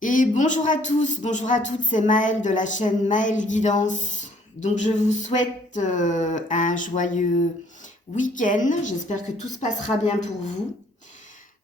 Et bonjour à tous, bonjour à toutes, c'est Maëlle de la chaîne Maëlle Guidance. Donc je vous souhaite un joyeux week-end, j'espère que tout se passera bien pour vous.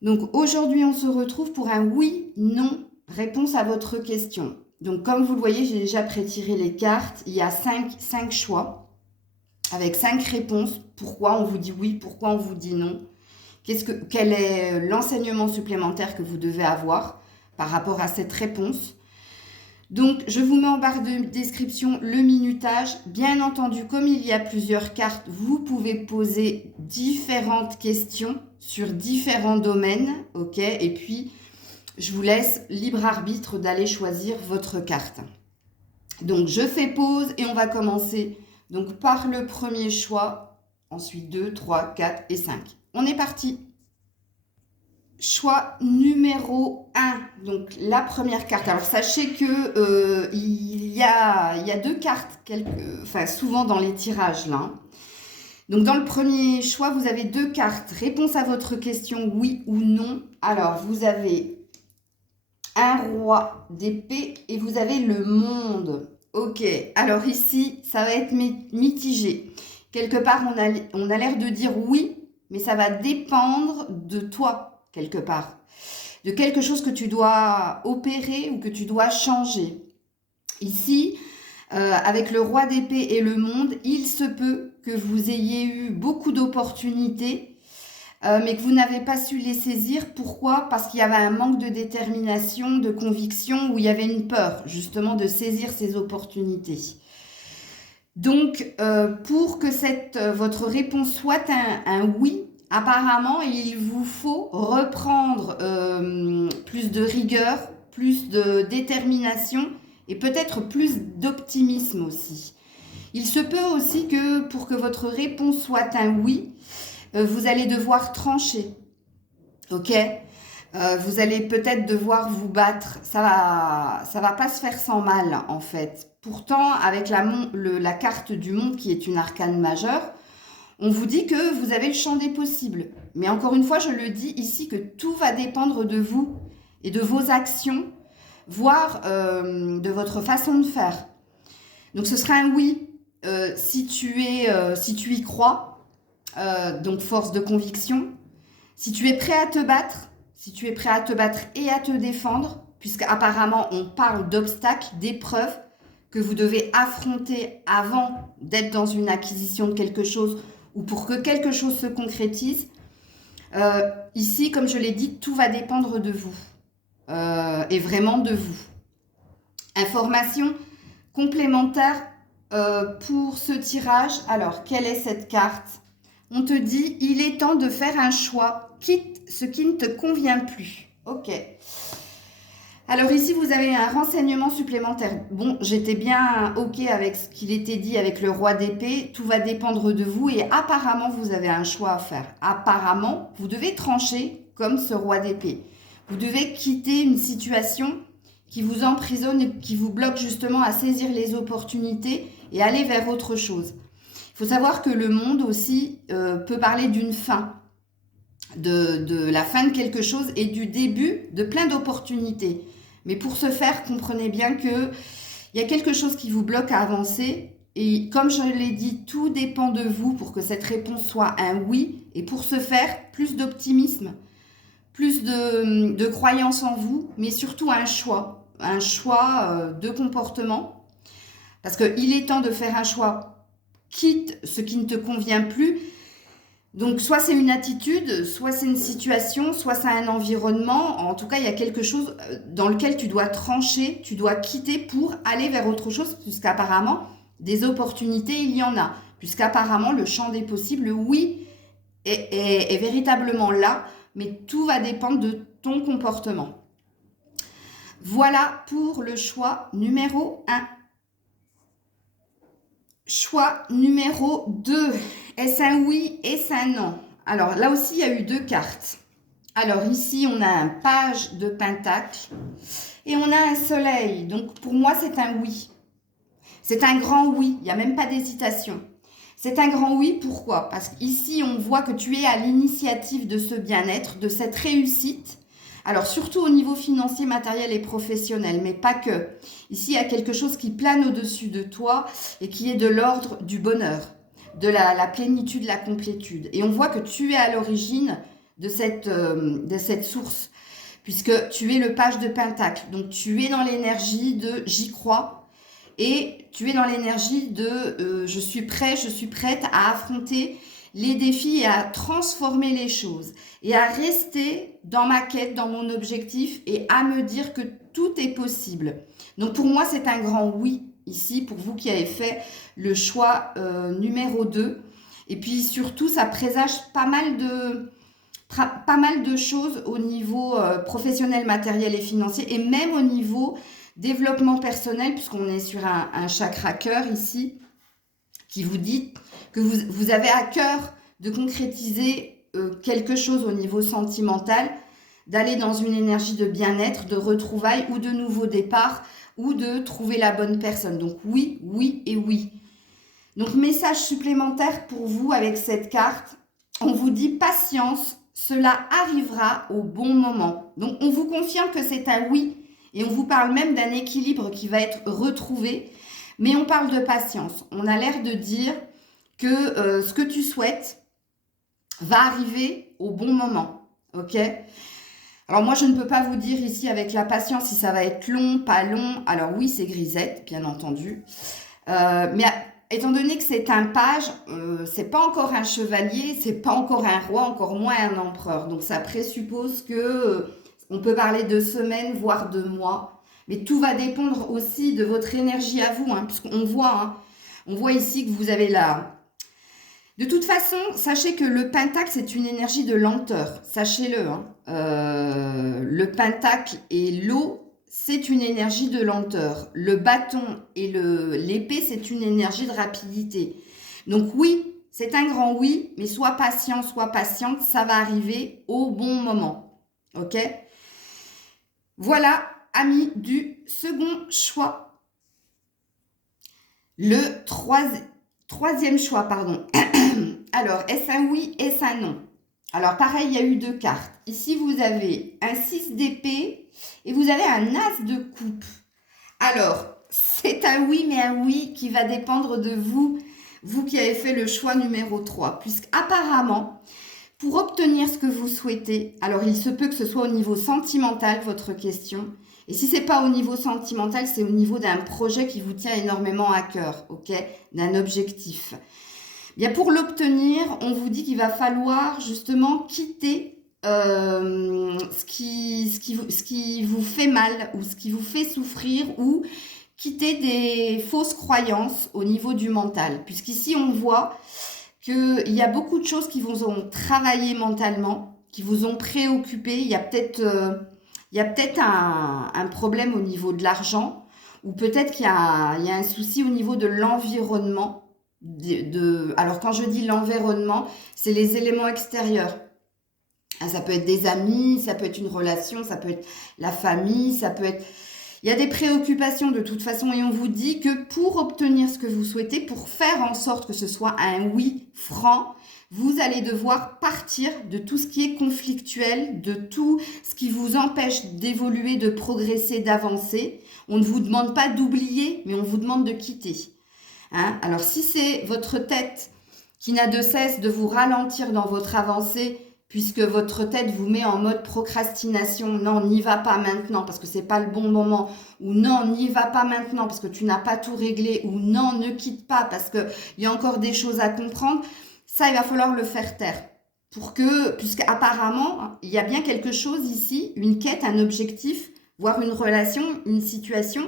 Donc aujourd'hui on se retrouve pour un oui-non réponse à votre question. Donc comme vous le voyez, j'ai déjà pré-tiré les cartes, il y a cinq choix avec 5 réponses. Pourquoi on vous dit oui, pourquoi on vous dit non. Quel est l'enseignement supplémentaire que vous devez avoir par rapport à cette réponse. Donc, je vous mets en barre de description le minutage. Bien entendu, comme il y a plusieurs cartes, vous pouvez poser différentes questions sur différents domaines, ok? Et puis, je vous laisse libre arbitre d'aller choisir votre carte. Donc, je fais pause et on va commencer donc par le premier choix, ensuite 2, 3, 4 et 5. On est parti. Choix numéro un, donc la première carte. Alors sachez que il y a deux cartes, souvent dans les tirages là. Donc dans le premier choix, vous avez deux cartes. Réponse à votre question, oui ou non. Alors vous avez un roi d'épée et vous avez le monde. Ok, alors ici, ça va être mitigé. Quelque part, on a l'air de dire oui, mais ça va dépendre de toi, quelque part. De quelque chose que tu dois opérer ou que tu dois changer. Ici, avec le roi d'épée et le monde, il se peut que vous ayez eu beaucoup d'opportunités, mais que vous n'avez pas su les saisir. Pourquoi? Parce qu'il y avait un manque de détermination, de conviction, où il y avait une peur, justement, de saisir ces opportunités. Donc, pour que votre réponse soit un oui, apparemment, il vous faut reprendre plus de rigueur, plus de détermination et peut-être plus d'optimisme aussi. Il se peut aussi que pour que votre réponse soit un oui, vous allez devoir trancher. Ok? Vous allez peut-être devoir vous battre. Ça va pas se faire sans mal, en fait. Pourtant, avec la carte du monde qui est une arcane majeure, on vous dit que vous avez le champ des possibles. Mais encore une fois, je le dis ici que tout va dépendre de vous et de vos actions, voire de votre façon de faire. Donc ce sera un oui si tu y crois, donc force de conviction. Si tu es prêt à te battre, si tu es prêt à te battre et à te défendre, puisqu'apparemment on parle d'obstacles, d'épreuves que vous devez affronter avant d'être dans une acquisition de quelque chose ou pour que quelque chose se concrétise. Ici, comme je l'ai dit, tout va dépendre de vous et vraiment de vous. Information complémentaire pour ce tirage. Alors, quelle est cette carte? On te dit, il est temps de faire un choix, quitte ce qui ne te convient plus. Ok. Alors ici, vous avez un renseignement supplémentaire. Bon, j'étais bien ok avec ce qu'il était dit avec le roi d'épée. Tout va dépendre de vous et apparemment, vous avez un choix à faire. Apparemment, vous devez trancher comme ce roi d'épée. Vous devez quitter une situation qui vous emprisonne et qui vous bloque justement à saisir les opportunités et aller vers autre chose. Il faut savoir que le monde aussi peut parler d'une fin, de la fin de quelque chose et du début de plein d'opportunités. Mais pour ce faire, comprenez bien qu'il y a quelque chose qui vous bloque à avancer. Et comme je l'ai dit, tout dépend de vous pour que cette réponse soit un oui. Et pour ce faire, plus d'optimisme, plus de croyance en vous, mais surtout un choix de comportement. Parce qu'il est temps de faire un choix, quitte ce qui ne te convient plus. Donc, soit c'est une attitude, soit c'est une situation, soit c'est un environnement. En tout cas, il y a quelque chose dans lequel tu dois trancher, tu dois quitter pour aller vers autre chose, puisqu'apparemment, des opportunités, il y en a. Puisqu'apparemment, le champ des possibles, oui, est véritablement là, mais tout va dépendre de ton comportement. Voilà pour le choix numéro 1. Choix numéro 2. Est-ce un oui? Est-ce un non? Alors là aussi, il y a eu deux cartes. Alors ici, on a un page de pentacle et on a un soleil. Donc pour moi, c'est un oui. C'est un grand oui. Il n'y a même pas d'hésitation. C'est un grand oui. Pourquoi? Parce qu'ici, on voit que tu es à l'initiative de ce bien-être, de cette réussite. Alors, surtout au niveau financier, matériel et professionnel, mais pas que. Ici, il y a quelque chose qui plane au-dessus de toi et qui est de l'ordre du bonheur, de la plénitude, la complétude. Et on voit que tu es à l'origine de cette source, puisque tu es le page de Pentacle. Donc, tu es dans l'énergie de j'y crois et tu es dans l'énergie de je suis prêt, je suis prête à affronter les défis et à transformer les choses et à rester dans ma quête, dans mon objectif et à me dire que tout est possible. Donc pour moi, c'est un grand oui ici pour vous qui avez fait le choix numéro 2. Et puis surtout, ça présage pas mal de choses au niveau professionnel, matériel et financier et même au niveau développement personnel puisqu'on est sur un chakra cœur ici qui vous dit que vous avez à cœur de concrétiser quelque chose au niveau sentimental, d'aller dans une énergie de bien-être, de retrouvailles ou de nouveau départ ou de trouver la bonne personne. Donc oui, oui et oui. Donc message supplémentaire pour vous avec cette carte. On vous dit patience, cela arrivera au bon moment. Donc on vous confirme que c'est un oui et on vous parle même d'un équilibre qui va être retrouvé. Mais on parle de patience. On a l'air de dire que ce que tu souhaites va arriver au bon moment. Ok? Alors moi, je ne peux pas vous dire ici avec la patience si ça va être long, pas long. Alors oui, c'est grisette, bien entendu. Mais étant donné que c'est un page, c'est pas encore un chevalier, c'est pas encore un roi, encore moins un empereur. Donc ça présuppose que on peut parler de semaines, voire de mois. Mais tout va dépendre aussi de votre énergie à vous, hein, puisqu'on voit, on voit ici que vous avez la... De toute façon, sachez que le pentacle, c'est une énergie de lenteur. Sachez-le. Le pentacle et l'eau, c'est une énergie de lenteur. Le bâton et l'épée, c'est une énergie de rapidité. Donc oui, c'est un grand oui, mais sois patient, sois patiente, ça va arriver au bon moment. Ok? Voilà, amis du second choix. Le troisième choix, pardon. Alors, est-ce un oui, est-ce un non? Alors, pareil, il y a eu 2 cartes. Ici, vous avez un 6 d'épée et vous avez un as de coupe. Alors, c'est un oui, mais un oui qui va dépendre de vous, vous qui avez fait le choix numéro 3. Puisqu'apparemment, pour obtenir ce que vous souhaitez, alors il se peut que ce soit au niveau sentimental, votre question. Et si ce n'est pas au niveau sentimental, c'est au niveau d'un projet qui vous tient énormément à cœur, ok? D'un objectif. Bien, pour l'obtenir, on vous dit qu'il va falloir justement quitter ce qui vous fait mal ou ce qui vous fait souffrir ou quitter des fausses croyances au niveau du mental. Puisqu'ici, on voit qu'il y a beaucoup de choses qui vous ont travaillé mentalement, qui vous ont préoccupé. Il y a peut-être un problème au niveau de l'argent ou peut-être qu'il y a un souci au niveau de l'environnement. Alors, quand je dis l'environnement, c'est les éléments extérieurs. Ça peut être des amis, ça peut être une relation, ça peut être la famille, ça peut être... Il y a des préoccupations de toute façon et on vous dit que pour obtenir ce que vous souhaitez, pour faire en sorte que ce soit un oui franc, vous allez devoir partir de tout ce qui est conflictuel, de tout ce qui vous empêche d'évoluer, de progresser, d'avancer. On ne vous demande pas d'oublier, mais on vous demande de quitter. Hein? Alors si c'est votre tête qui n'a de cesse de vous ralentir dans votre avancée, puisque votre tête vous met en mode procrastination, non, n'y va pas maintenant parce que c'est pas le bon moment, ou non, n'y va pas maintenant parce que tu n'as pas tout réglé, ou non, ne quitte pas parce qu'il y a encore des choses à comprendre, ça, il va falloir le faire taire. Puisqu'apparemment, il y a bien quelque chose ici, une quête, un objectif, voire une relation, une situation,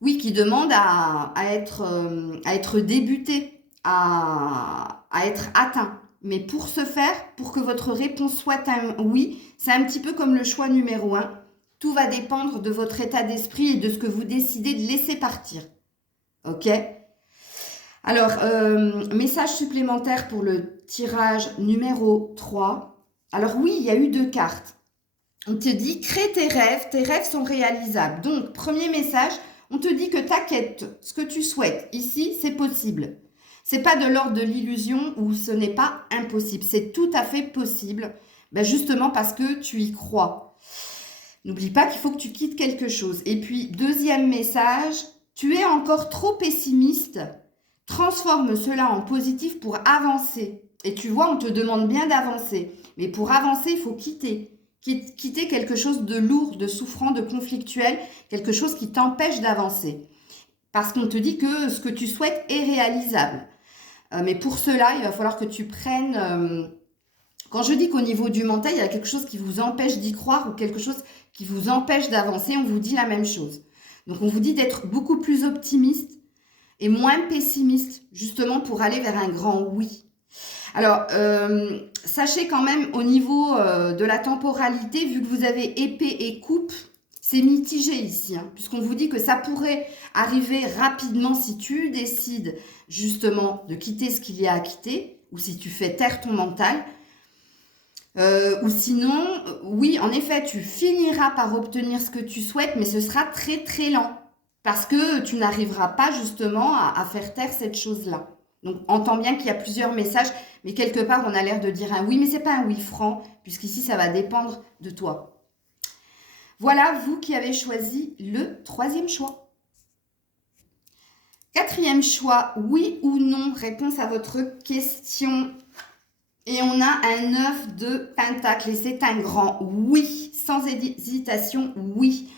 oui, qui demande à être débuté, à être atteint. Mais pour ce faire, pour que votre réponse soit un oui, c'est un petit peu comme le choix numéro 1. Tout va dépendre de votre état d'esprit et de ce que vous décidez de laisser partir. Ok? Alors, message supplémentaire pour le tirage numéro 3. Alors oui, il y a eu 2 cartes. On te dit, crée tes rêves sont réalisables. Donc, premier message, on te dit que ta quête, ce que tu souhaites, ici, c'est possible. C'est pas de l'ordre de l'illusion ou ce n'est pas impossible. C'est tout à fait possible, ben justement parce que tu y crois. N'oublie pas qu'il faut que tu quittes quelque chose. Et puis, deuxième message, tu es encore trop pessimiste. Transforme cela en positif pour avancer. Et tu vois, on te demande bien d'avancer. Mais pour avancer, il faut quitter. Quitter quelque chose de lourd, de souffrant, de conflictuel, quelque chose qui t'empêche d'avancer. Parce qu'on te dit que ce que tu souhaites est réalisable. Mais pour cela, il va falloir que tu prennes... quand je dis qu'au niveau du mental, il y a quelque chose qui vous empêche d'y croire ou quelque chose qui vous empêche d'avancer, on vous dit la même chose. Donc, on vous dit d'être beaucoup plus optimiste et moins pessimiste, justement pour aller vers un grand oui. Alors, sachez quand même au niveau de la temporalité, vu que vous avez épée et coupe, c'est mitigé ici, hein, puisqu'on vous dit que ça pourrait arriver rapidement si tu décides justement de quitter ce qu'il y a à quitter, ou si tu fais taire ton mental. Ou sinon, oui, en effet, tu finiras par obtenir ce que tu souhaites, mais ce sera très très lent. Parce que tu n'arriveras pas justement à faire taire cette chose-là. Donc, entends bien qu'il y a plusieurs messages, mais quelque part, on a l'air de dire un oui, mais ce n'est pas un oui franc, puisqu'ici, ça va dépendre de toi. Voilà, vous qui avez choisi le troisième choix. Quatrième choix, oui ou non, réponse à votre question. Et on a un 9 de pentacle et c'est un grand oui, sans hésitation, oui.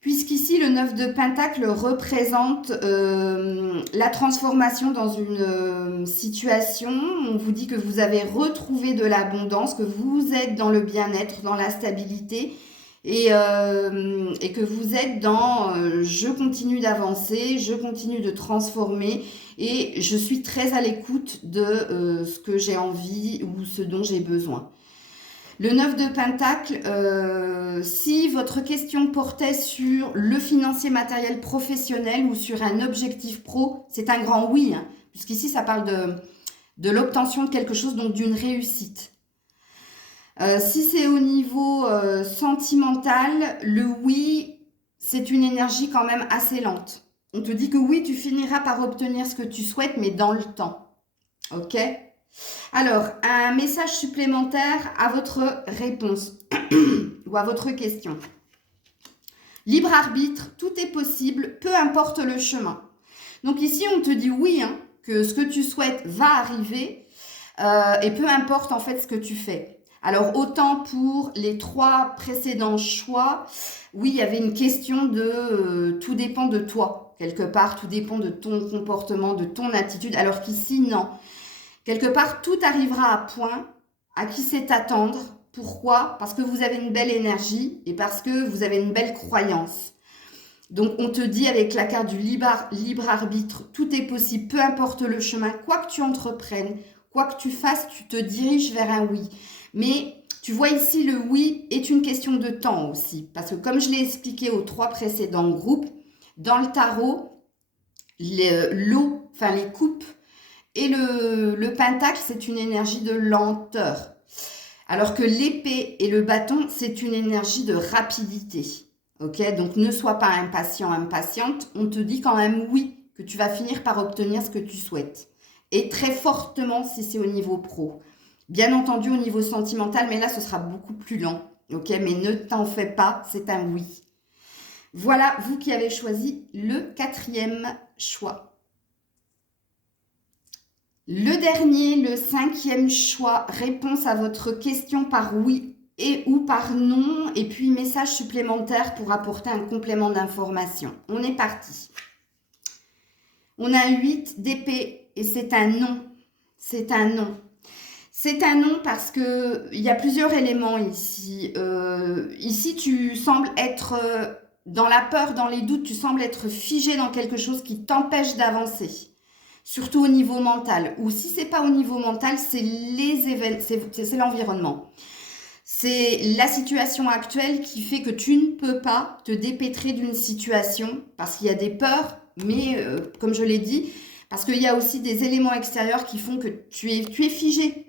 Puisqu'ici, le 9 de pentacle représente la transformation dans une situation. On vous dit que vous avez retrouvé de l'abondance, que vous êtes dans le bien-être, dans la stabilité et que vous êtes dans je continue d'avancer, je continue de transformer et je suis très à l'écoute de ce que j'ai envie ou ce dont j'ai besoin. Le 9 de pentacle, si votre question portait sur le financier matériel professionnel ou sur un objectif pro, c'est un grand oui, hein, puisqu'ici ça parle de l'obtention de quelque chose, donc d'une réussite. Si c'est au niveau sentimental, le oui, c'est une énergie quand même assez lente. On te dit que oui, tu finiras par obtenir ce que tu souhaites, mais dans le temps. Ok ? Alors, un message supplémentaire à votre réponse ou à votre question. Libre arbitre, tout est possible, peu importe le chemin. Donc ici, on te dit oui, hein, que ce que tu souhaites va arriver et peu importe en fait ce que tu fais. Alors, autant pour les 3 précédents choix, oui, il y avait une question de tout dépend de toi. Quelque part, tout dépend de ton comportement, de ton attitude, alors qu'ici, non. Quelque part, tout arrivera à point. À qui c'est attendre? Pourquoi? Parce que vous avez une belle énergie et parce que vous avez une belle croyance. Donc, on te dit avec la carte du libre arbitre, tout est possible, peu importe le chemin, quoi que tu entreprennes, quoi que tu fasses, tu te diriges vers un oui. Mais tu vois ici, le oui est une question de temps aussi. Parce que comme je l'ai expliqué aux 3 précédents groupes, dans le tarot, l'eau, enfin les coupes, et le pentacle, c'est une énergie de lenteur. Alors que l'épée et le bâton, c'est une énergie de rapidité. Ok, donc ne sois pas impatient, impatiente. On te dit quand même oui, que tu vas finir par obtenir ce que tu souhaites. Et très fortement si c'est au niveau pro. Bien entendu au niveau sentimental, mais là, ce sera beaucoup plus lent. Ok, mais ne t'en fais pas, c'est un oui. Voilà, vous qui avez choisi le 4e choix. Le dernier, le 5e choix, réponse à votre question par oui et ou par non, et puis message supplémentaire pour apporter un complément d'information. On est parti. On a 8 d'épée et c'est un non. C'est un non. C'est un non parce que il y a plusieurs éléments ici. Ici, tu sembles être dans la peur, dans les doutes, tu sembles être figé dans quelque chose qui t'empêche d'avancer. Surtout au niveau mental. Ou si c'est pas au niveau mental, c'est les événements, c'est l'environnement. C'est la situation actuelle qui fait que tu ne peux pas te dépêtrer d'une situation parce qu'il y a des peurs, mais comme je l'ai dit, parce qu'il y a aussi des éléments extérieurs qui font que tu es figé.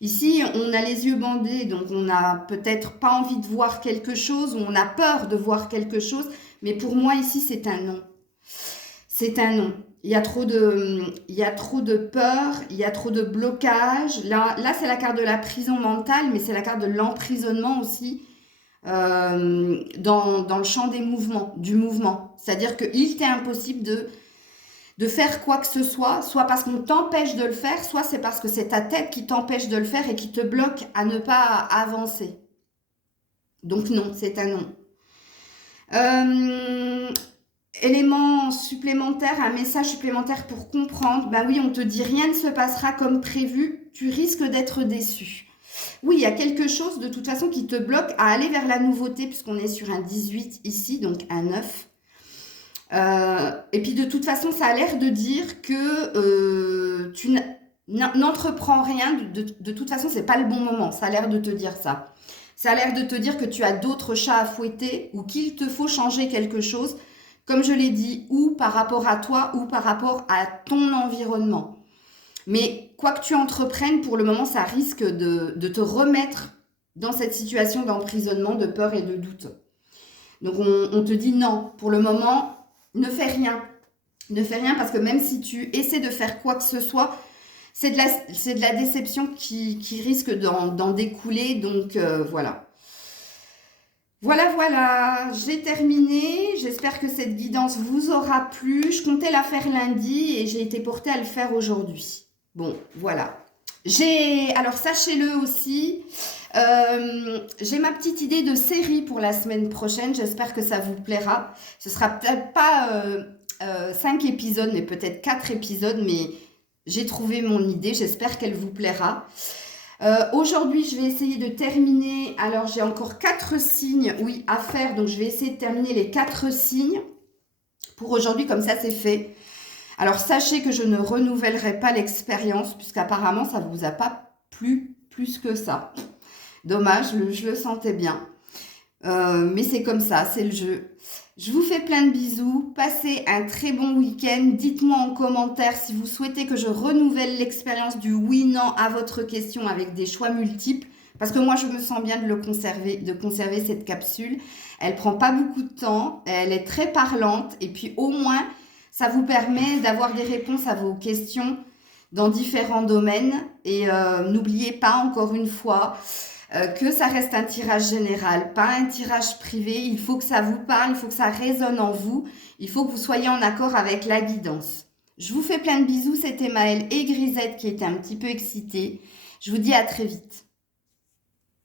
Ici, on a les yeux bandés, donc on n'a peut-être pas envie de voir quelque chose, ou on a peur de voir quelque chose, mais pour moi ici, c'est un non. C'est un non. Il y a trop de peur, il y a trop de blocage. Là c'est la carte de la prison mentale, mais c'est la carte de l'emprisonnement aussi. dans le champ du mouvement. C'est-à-dire qu'il t'est impossible de faire quoi que ce soit parce qu'on t'empêche de le faire, soit c'est parce que c'est ta tête qui t'empêche de le faire et qui te bloque à ne pas avancer. Donc non, c'est un non. Élément supplémentaire, un message supplémentaire pour comprendre. Ben oui, on te dit rien ne se passera comme prévu, tu risques d'être déçu. Oui, il y a quelque chose de toute façon qui te bloque à aller vers la nouveauté, puisqu'on est sur un 18 ici, donc un 9. Et puis de toute façon, ça a l'air de dire que tu n'entreprends rien. De toute façon, c'est pas le bon moment. Ça a l'air de te dire ça. Ça a l'air de te dire que tu as d'autres chats à fouetter ou qu'il te faut changer quelque chose, comme je l'ai dit, ou par rapport à toi ou par rapport à ton environnement. Mais quoi que tu entreprennes, pour le moment, ça risque de te remettre dans cette situation d'emprisonnement, de peur et de doute. Donc on te dit non, pour le moment, ne fais rien. Ne fais rien parce que même si tu essaies de faire quoi que ce soit, c'est de la déception qui risque d'en découler. Donc voilà. Voilà, j'ai terminé. J'espère que cette guidance vous aura plu. Je comptais la faire lundi et j'ai été portée à le faire aujourd'hui. Bon, voilà. Alors sachez-le aussi, j'ai ma petite idée de série pour la semaine prochaine. J'espère que ça vous plaira. Ce sera peut-être pas 5 épisodes, mais peut-être 4 épisodes, mais j'ai trouvé mon idée. J'espère qu'elle vous plaira. Aujourd'hui, je vais essayer de terminer. Alors, j'ai encore 4 signes, oui, à faire. Donc, je vais essayer de terminer les 4 signes pour aujourd'hui. Comme ça, c'est fait. Alors, sachez que je ne renouvellerai pas l'expérience puisqu'apparemment, ça ne vous a pas plu plus que ça. Dommage, je le sentais bien. Mais c'est comme ça, c'est le jeu. Je vous fais plein de bisous. Passez un très bon week-end. Dites-moi en commentaire si vous souhaitez que je renouvelle l'expérience du oui-non à votre question avec des choix multiples. Parce que moi, je me sens bien de conserver cette capsule. Elle prend pas beaucoup de temps. Elle est très parlante. Et puis, au moins, ça vous permet d'avoir des réponses à vos questions dans différents domaines. Et n'oubliez pas, encore une fois, que ça reste un tirage général, pas un tirage privé. Il faut que ça vous parle, il faut que ça résonne en vous. Il faut que vous soyez en accord avec la guidance. Je vous fais plein de bisous. C'était Maëlle et Grisette qui étaient un petit peu excitées. Je vous dis à très vite.